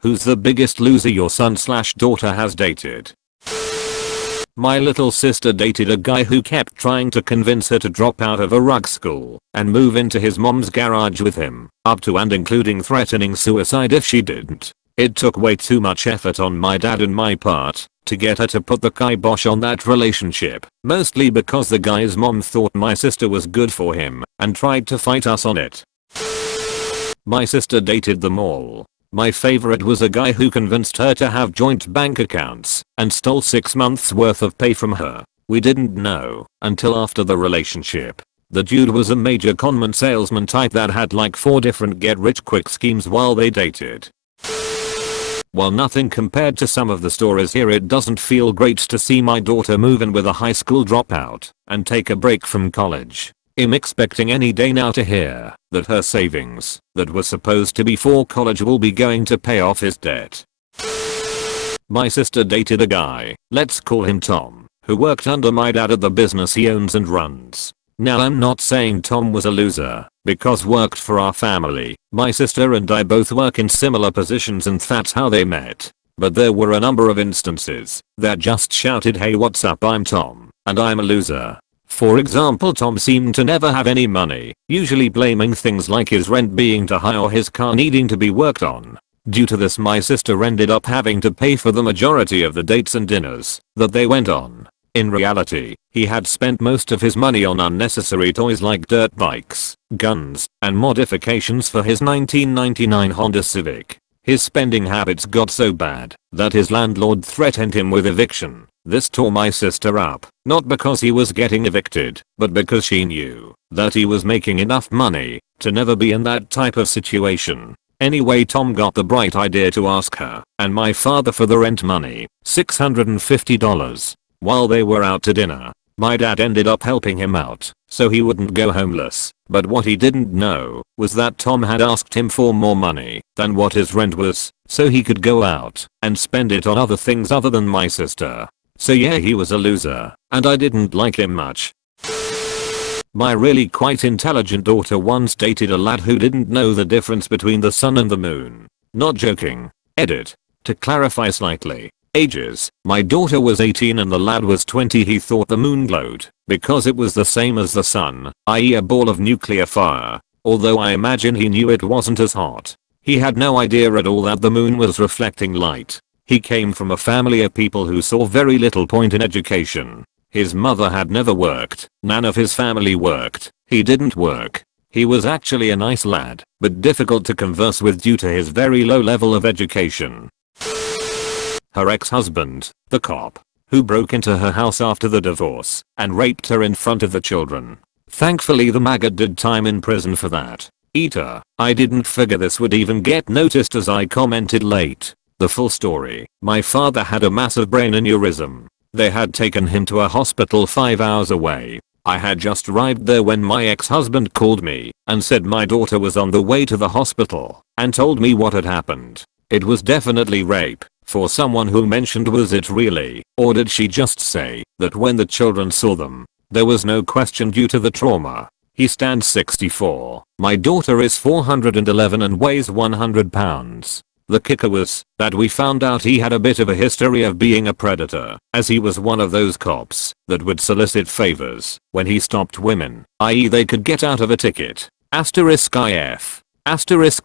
Who's the biggest loser your son/daughter has dated? My little sister dated a guy who kept trying to convince her to drop out of a rug school and move into his mom's garage with him, up to and including threatening suicide if she didn't. It took way too much effort on my dad and my part to get her to put the kibosh on that relationship, mostly because the guy's mom thought my sister was good for him and tried to fight us on it. My sister dated them all. My favorite was a guy who convinced her to have joint bank accounts and stole 6 months worth of pay from her. We didn't know until after the relationship. The dude was a major conman salesman type that had like 4 different get rich quick schemes while they dated. While nothing compared to some of the stories here, it doesn't feel great to see my daughter move in with a high school dropout and take a break from college. I'm expecting any day now to hear that her savings that were supposed to be for college will be going to pay off his debt. My sister dated a guy, let's call him Tom, who worked under my dad at the business he owns and runs. Now I'm not saying Tom was a loser, because worked for our family. My sister and I both work in similar positions and that's how they met. But there were a number of instances that just shouted, hey, what's up, I'm Tom and I'm a loser. For example, Tom seemed to never have any money, usually blaming things like his rent being too high or his car needing to be worked on. Due to this, my sister ended up having to pay for the majority of the dates and dinners that they went on. In reality, he had spent most of his money on unnecessary toys like dirt bikes, guns, and modifications for his 1999 Honda Civic. His spending habits got so bad that his landlord threatened him with eviction. This tore my sister up, not because he was getting evicted, but because she knew that he was making enough money to never be in that type of situation. Anyway, Tom got the bright idea to ask her and my father for the rent money, $650. While they were out to dinner, my dad ended up helping him out so he wouldn't go homeless. But what he didn't know was that Tom had asked him for more money than what his rent was so he could go out and spend it on other things other than my sister. So yeah, he was a loser and I didn't like him much. My really quite intelligent daughter once dated a lad who didn't know the difference between the sun and the moon. Not joking. Edit. To clarify slightly. Ages. My daughter was 18 and the lad was 20. He thought the moon glowed because it was the same as the sun, i.e. a ball of nuclear fire, although I imagine he knew it wasn't as hot. He had no idea at all that the moon was reflecting light. He came from a family of people who saw very little point in education. His mother had never worked, none of his family worked, he didn't work. He was actually a nice lad, but difficult to converse with due to his very low level of education. Her ex-husband, the cop, who broke into her house after the divorce and raped her in front of the children. Thankfully the maggot did time in prison for that. Eater. I didn't figure this would even get noticed as I commented late. The full story. My father had a massive brain aneurysm. They had taken him to a hospital 5 hours away. I had just arrived there when my ex-husband called me and said my daughter was on the way to the hospital and told me what had happened. It was definitely rape. For someone who mentioned, was it really, or did she just say that when the children saw them, there was no question due to the trauma? He stands 64. My daughter is 411 and weighs 100 pounds. The kicker was that we found out he had a bit of a history of being a predator, as he was one of those cops that would solicit favors when he stopped women, i.e. they could get out of a ticket. *if.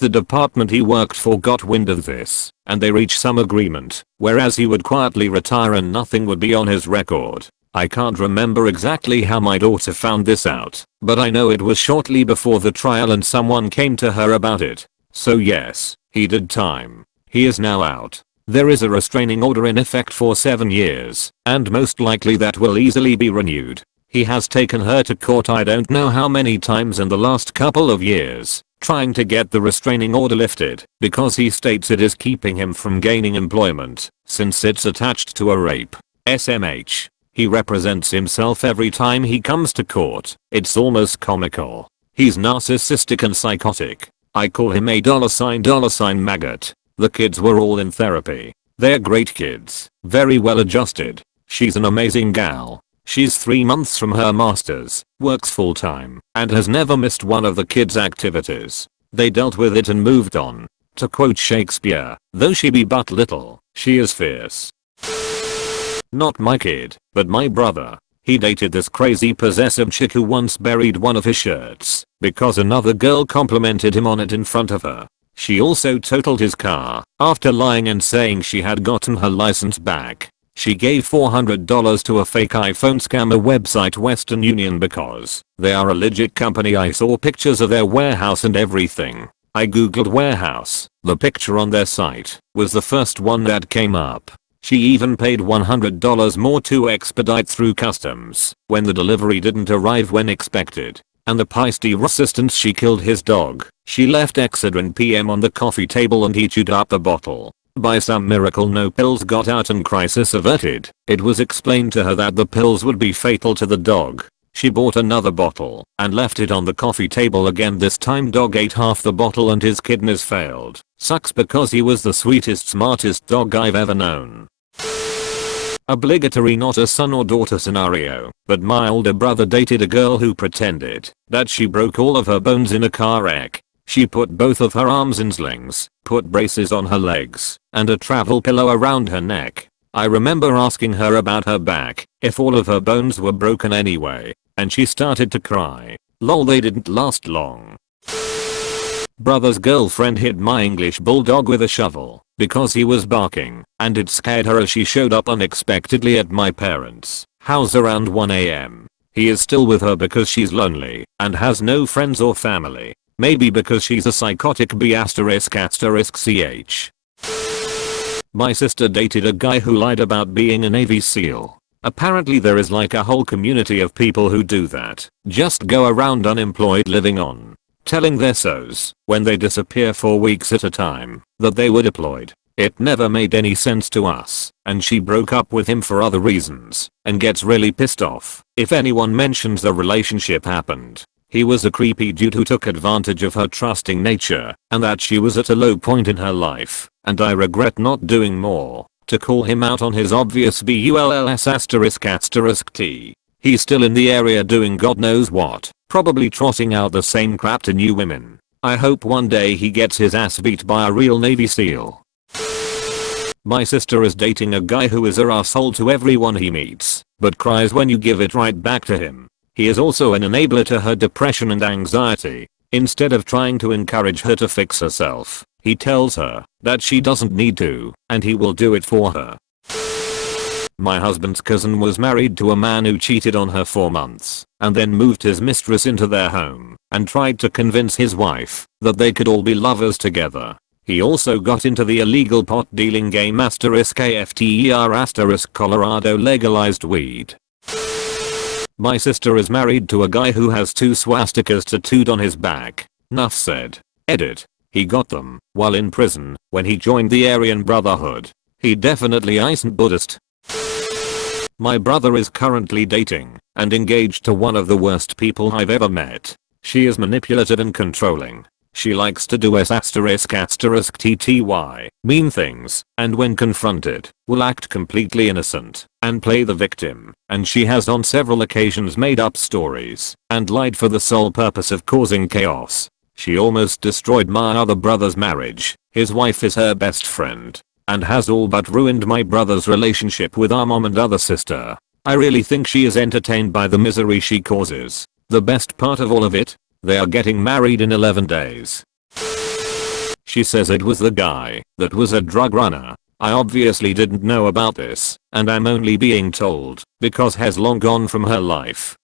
The department he worked for got wind of this, and they reached some agreement, whereas he would quietly retire and nothing would be on his record. I can't remember exactly how my daughter found this out, but I know it was shortly before the trial and someone came to her about it. So yes, he did time. He is now out. There is a restraining order in effect for 7 years, and most likely that will easily be renewed. He has taken her to court I don't know how many times in the last couple of years, trying to get the restraining order lifted, because he states it is keeping him from gaining employment, since it's attached to a rape. SMH. He represents himself every time he comes to court. It's almost comical. He's narcissistic and psychotic. I call him a $ maggot. The kids were all in therapy. They're great kids, very well adjusted. She's an amazing gal. She's 3 months from her masters, works full time, and has never missed one of the kids' activities. They dealt with it and moved on. To quote Shakespeare, though she be but little, she is fierce. Not my kid, but my brother. He dated this crazy possessive chick who once buried one of his shirts because another girl complimented him on it in front of her. She also totaled his car after lying and saying she had gotten her license back. She gave $400 to a fake iPhone scammer website Western Union because they are a legit company. I saw pictures of their warehouse and everything. I googled warehouse. The picture on their site was the first one that came up. She even paid $100 more to expedite through customs when the delivery didn't arrive when expected. And the pasty assistant, she killed his dog. She left Excedrin PM on the coffee table and he chewed up the bottle. By some miracle no pills got out and crisis averted. It was explained to her that the pills would be fatal to the dog. She bought another bottle and left it on the coffee table again. This time dog ate half the bottle and his kidneys failed. Sucks because he was the sweetest, smartest dog I've ever known. Obligatory not a son or daughter scenario, but my older brother dated a girl who pretended that she broke all of her bones in a car wreck. She put both of her arms in slings, put braces on her legs, and a travel pillow around her neck. I remember asking her about her back, if all of her bones were broken anyway, and she started to cry. Lol, they didn't last long. Brother's girlfriend hit my English bulldog with a shovel because he was barking, and it scared her as she showed up unexpectedly at my parents' house around 1 AM. He is still with her because she's lonely and has no friends or family. Maybe because she's a psychotic B******ch. My sister dated a guy who lied about being a Navy SEAL. Apparently there is like a whole community of people who do that. Just go around unemployed living on telling their SOs when they disappear for weeks at a time that they were deployed. It never made any sense to us, and she broke up with him for other reasons and gets really pissed off if anyone mentions the relationship happened. He was a creepy dude who took advantage of her trusting nature and that she was at a low point in her life, and I regret not doing more to call him out on his obvious bulls****T. He's still in the area doing God knows what, probably trotting out the same crap to new women. I hope one day he gets his ass beat by a real Navy SEAL. My sister is dating a guy who is a asshole to everyone he meets, but cries when you give it right back to him. He is also an enabler to her depression and anxiety. Instead of trying to encourage her to fix herself, he tells her that she doesn't need to, and he will do it for her. My husband's cousin was married to a man who cheated on her for months, and then moved his mistress into their home, and tried to convince his wife that they could all be lovers together. He also got into the illegal pot dealing game *AFTER** Colorado legalized weed. My sister is married to a guy who has 2 swastikas tattooed on his back. Nuff said. Edit. He got them while in prison when he joined the Aryan Brotherhood. He definitely isn't Buddhist. My brother is currently dating and engaged to one of the worst people I've ever met. She is manipulative and controlling. She likes to do ***TTY, mean things, and when confronted, will act completely innocent and play the victim, and she has on several occasions made up stories and lied for the sole purpose of causing chaos. She almost destroyed my other brother's marriage. His wife is her best friend and has all but ruined my brother's relationship with our mom and other sister. I really think she is entertained by the misery she causes. The best part of all of it? They are getting married in 11 days. She says it was the guy that was a drug runner. I obviously didn't know about this, and I'm only being told because has long gone from her life.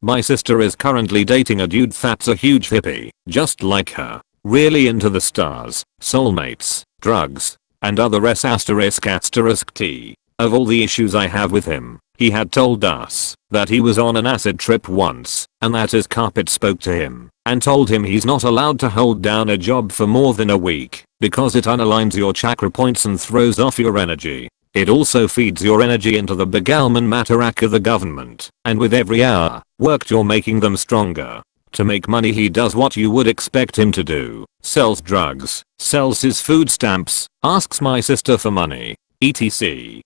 My sister is currently dating a dude that's a huge hippie, just like her, really into the stars, soulmates, drugs, and other ***T. Of all the issues I have with him, he had told us that he was on an acid trip once and that his carpet spoke to him and told him he's not allowed to hold down a job for more than a week because it unaligns your chakra points and throws off your energy. It also feeds your energy into the Begalman Matarak of the government, and with every hour worked you're making them stronger. To make money he does what you would expect him to do, sells drugs, sells his food stamps, asks my sister for money, etc.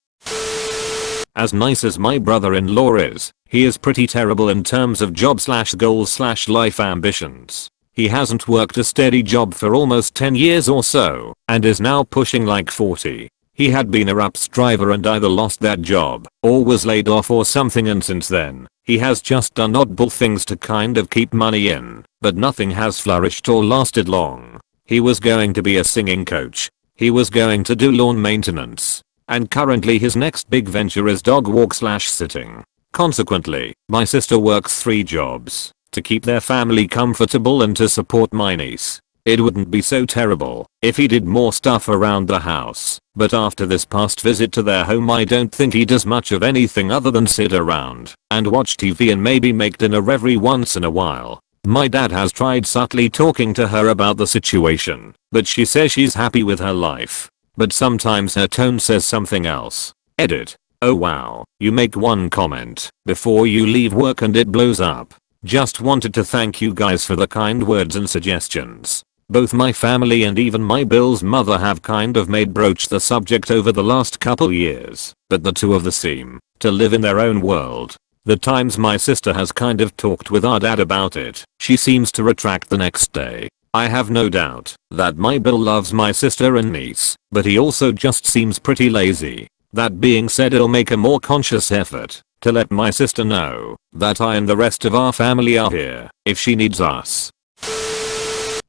As nice as my brother-in-law is, he is pretty terrible in terms of job/goals/life ambitions. He hasn't worked a steady job for almost 10 years or so, and is now pushing like 40. He had been a RUPS driver and either lost that job, or was laid off or something, and since then, he has just done oddball things to kind of keep money in, but nothing has flourished or lasted long. He was going to be a singing coach. He was going to do lawn maintenance. And currently his next big venture is dog walk/sitting. Consequently, my sister works 3 jobs to keep their family comfortable and to support my niece. It wouldn't be so terrible if he did more stuff around the house, but after this past visit to their home I don't think he does much of anything other than sit around and watch TV and maybe make dinner every once in a while. My dad has tried subtly talking to her about the situation, but she says she's happy with her life. But sometimes her tone says something else. Edit. Oh wow, you make one comment before you leave work and it blows up. Just wanted to thank you guys for the kind words and suggestions. Both my family and even my Bill's mother have kind of made broach the subject over the last couple years, but the two of them seem to live in their own world. The times my sister has kind of talked with our dad about it, she seems to retract the next day. I have no doubt that my Bill loves my sister and niece, but he also just seems pretty lazy. That being said, I'll make a more conscious effort to let my sister know that I and the rest of our family are here if she needs us.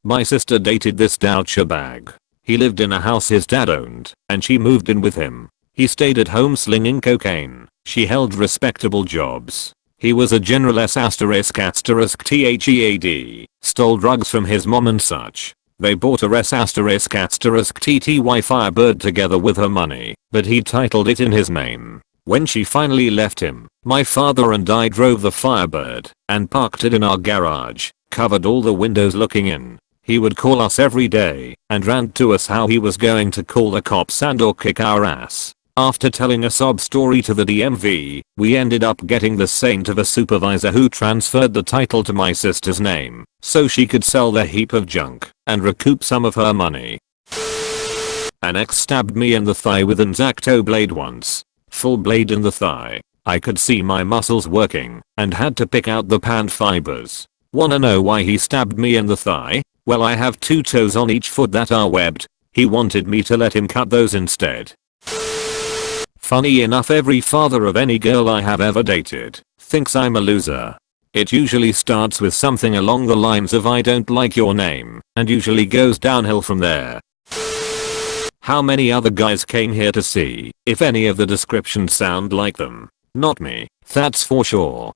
My sister dated this douchebag. He lived in a house his dad owned, and she moved in with him. He stayed at home slinging cocaine. She held respectable jobs. He was a general **THEAD, stole drugs from his mom and such. They bought a **TTY Firebird together with her money, but he titled it in his name. When she finally left him, my father and I drove the Firebird and parked it in our garage, covered all the windows looking in. He would call us every day and rant to us how he was going to call the cops and or kick our ass. After telling a sob story to the DMV, we ended up getting the saint of a supervisor who transferred the title to my sister's name so she could sell the heap of junk and recoup some of her money. An ex stabbed me in the thigh with an X-Acto blade once. Full blade in the thigh. I could see my muscles working and had to pick out the pant fibers. Wanna know why he stabbed me in the thigh? Well, I have 2 toes on each foot that are webbed. He wanted me to let him cut those instead. Funny enough, every father of any girl I have ever dated thinks I'm a loser. It usually starts with something along the lines of "I don't like your name," and usually goes downhill from there. How many other guys came here to see if any of the descriptions sound like them? Not me, that's for sure.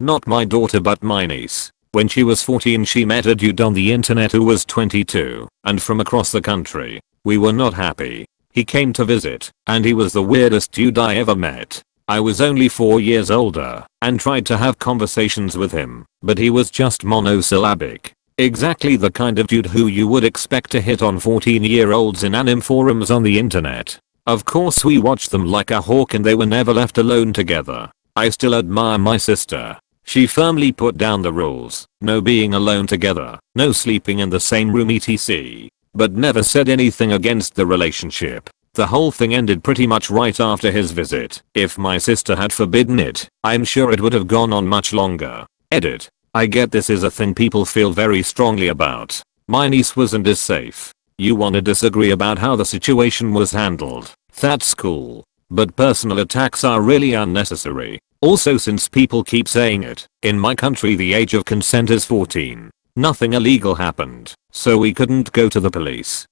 Not my daughter but my niece. When she was 14 she met a dude on the internet who was 22 and from across the country. We were not happy. He came to visit, and he was the weirdest dude I ever met. I was only 4 years older and tried to have conversations with him, but he was just monosyllabic. Exactly the kind of dude who you would expect to hit on 14-year-olds in anime forums on the internet. Of course we watched them like a hawk and they were never left alone together. I still admire my sister. She firmly put down the rules. No being alone together, no sleeping in the same room etc. But never said anything against the relationship. The whole thing ended pretty much right after his visit. If my sister had forbidden it, I'm sure it would have gone on much longer. Edit. I get this is a thing people feel very strongly about. My niece was and is safe. You wanna disagree about how the situation was handled. That's cool. But personal attacks are really unnecessary. Also, since people keep saying it, in my country the age of consent is 14. Nothing illegal happened, so we couldn't go to the police.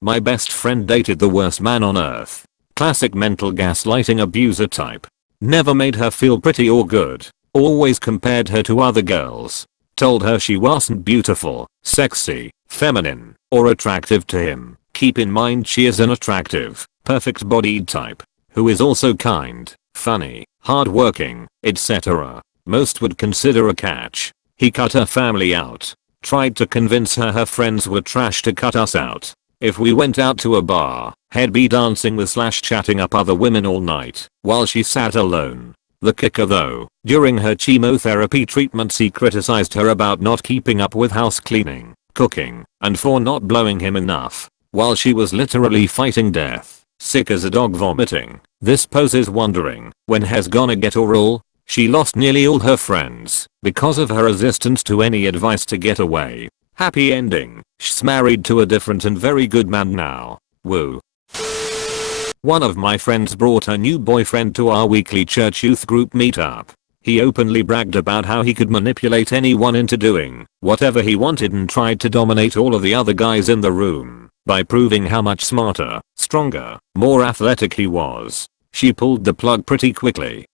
My best friend dated the worst man on earth. Classic mental gaslighting abuser type. Never made her feel pretty or good. Always compared her to other girls. Told her she wasn't beautiful, sexy, feminine, or attractive to him. Keep in mind she is an attractive, perfect-bodied type, who is also kind, funny, hardworking, etc. Most would consider a catch. He cut her family out. Tried to convince her friends were trash to cut us out. If we went out to a bar, he'd be dancing with / chatting up other women all night, while she sat alone. The kicker though, during her chemotherapy treatments he criticized her about not keeping up with house cleaning, cooking, and for not blowing him enough, while she was literally fighting death, sick as a dog vomiting. This poses wondering, when has gonna get oral? She lost nearly all her friends because of her resistance to any advice to get away. Happy ending. She's married to a different and very good man now. Woo. One of my friends brought a new boyfriend to our weekly church youth group meetup. He openly bragged about how he could manipulate anyone into doing whatever he wanted and tried to dominate all of the other guys in the room by proving how much smarter, stronger, more athletic he was. She pulled the plug pretty quickly.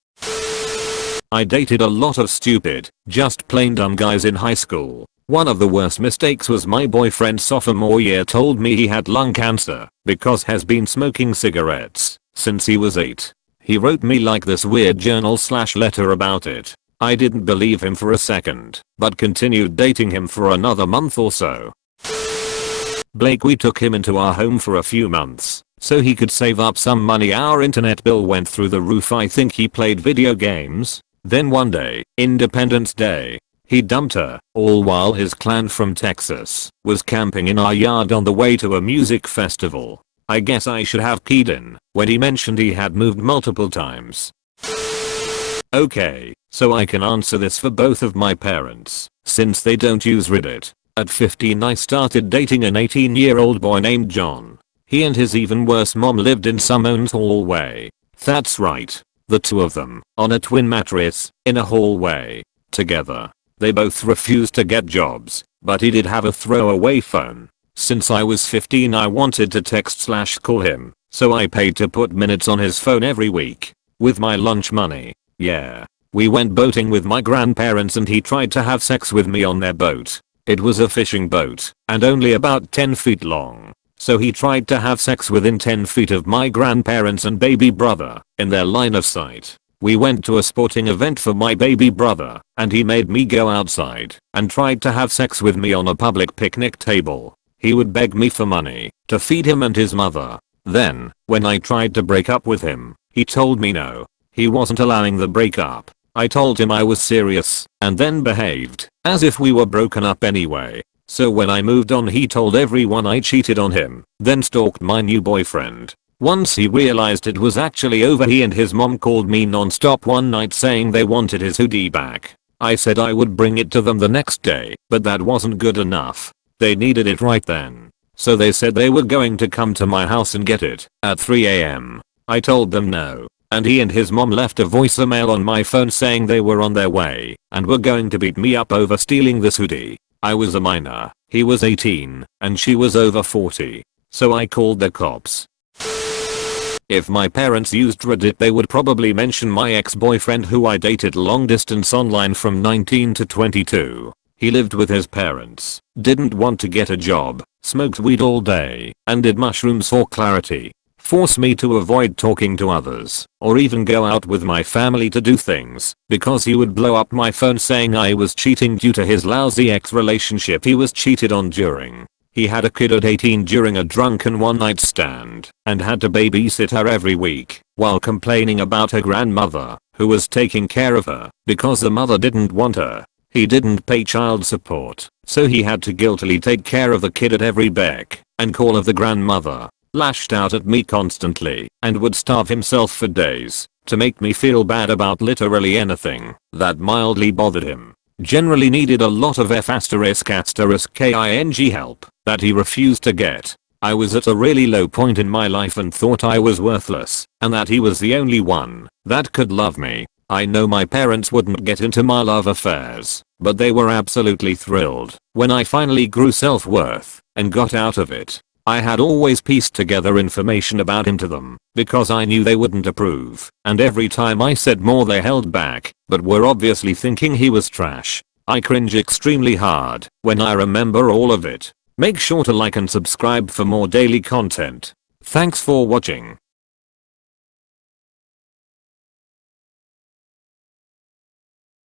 I dated a lot of stupid, just plain dumb guys in high school. One of the worst mistakes was my boyfriend sophomore year told me he had lung cancer because has been smoking cigarettes since he was 8. He wrote me like this weird journal/letter about it. I didn't believe him for a second, but continued dating him for another month or so. Blake, we took him into our home for a few months so he could save up some money. Our internet bill went through the roof. I think he played video games. Then one day, Independence Day, he dumped her, all while his clan from Texas was camping in our yard on the way to a music festival. I guess I should have keyed in when he mentioned he had moved multiple times. Okay, so I can answer this for both of my parents, since they don't use Reddit. At 15 I started dating an 18-year-old boy named John. He and his even worse mom lived in someone's hallway. That's right. The two of them, on a twin mattress, in a hallway, together. They both refused to get jobs, but he did have a throwaway phone. Since I was 15 I wanted to text/call him, so I paid to put minutes on his phone every week. With my lunch money. Yeah. We went boating with my grandparents and he tried to have sex with me on their boat. It was a fishing boat, and only about 10 feet long. So he tried to have sex within 10 feet of my grandparents and baby brother, in their line of sight. We went to a sporting event for my baby brother, and he made me go outside and tried to have sex with me on a public picnic table. He would beg me for money to feed him and his mother. Then, when I tried to break up with him, he told me no. He wasn't allowing the breakup. I told him I was serious, and then behaved as if we were broken up anyway. So when I moved on he told everyone I cheated on him, then stalked my new boyfriend. Once he realized it was actually over, he and his mom called me non-stop one night saying they wanted his hoodie back. I said I would bring it to them the next day, but that wasn't good enough. They needed it right then. So they said they were going to come to my house and get it at 3 AM. I told them no, and he and his mom left a voicemail on my phone saying they were on their way and were going to beat me up over stealing this hoodie. I was a minor, he was 18, and she was over 40. So I called the cops. If my parents used Reddit they would probably mention my ex-boyfriend who I dated long distance online from 19 to 22. He lived with his parents, didn't want to get a job, smoked weed all day, and did mushrooms for clarity. Force me to avoid talking to others, or even go out with my family to do things, because he would blow up my phone saying I was cheating due to his lousy ex-relationship he was cheated on during. He had a kid at 18 during a drunken one-night stand, and had to babysit her every week, while complaining about her grandmother, who was taking care of her, because the mother didn't want her. He didn't pay child support, so he had to guiltily take care of the kid at every beck and call of the grandmother. Lashed out at me constantly, and would starve himself for days, to make me feel bad about literally anything that mildly bothered him. Generally needed a lot of F***ing help that he refused to get. I was at a really low point in my life and thought I was worthless, and that he was the only one that could love me. I know my parents wouldn't get into my love affairs, but they were absolutely thrilled when I finally grew self-worth and got out of it. I had always pieced together information about him to them, because I knew they wouldn't approve, and every time I said more they held back, but were obviously thinking he was trash. I cringe extremely hard when I remember all of it. Make sure to like and subscribe for more daily content. Thanks for watching.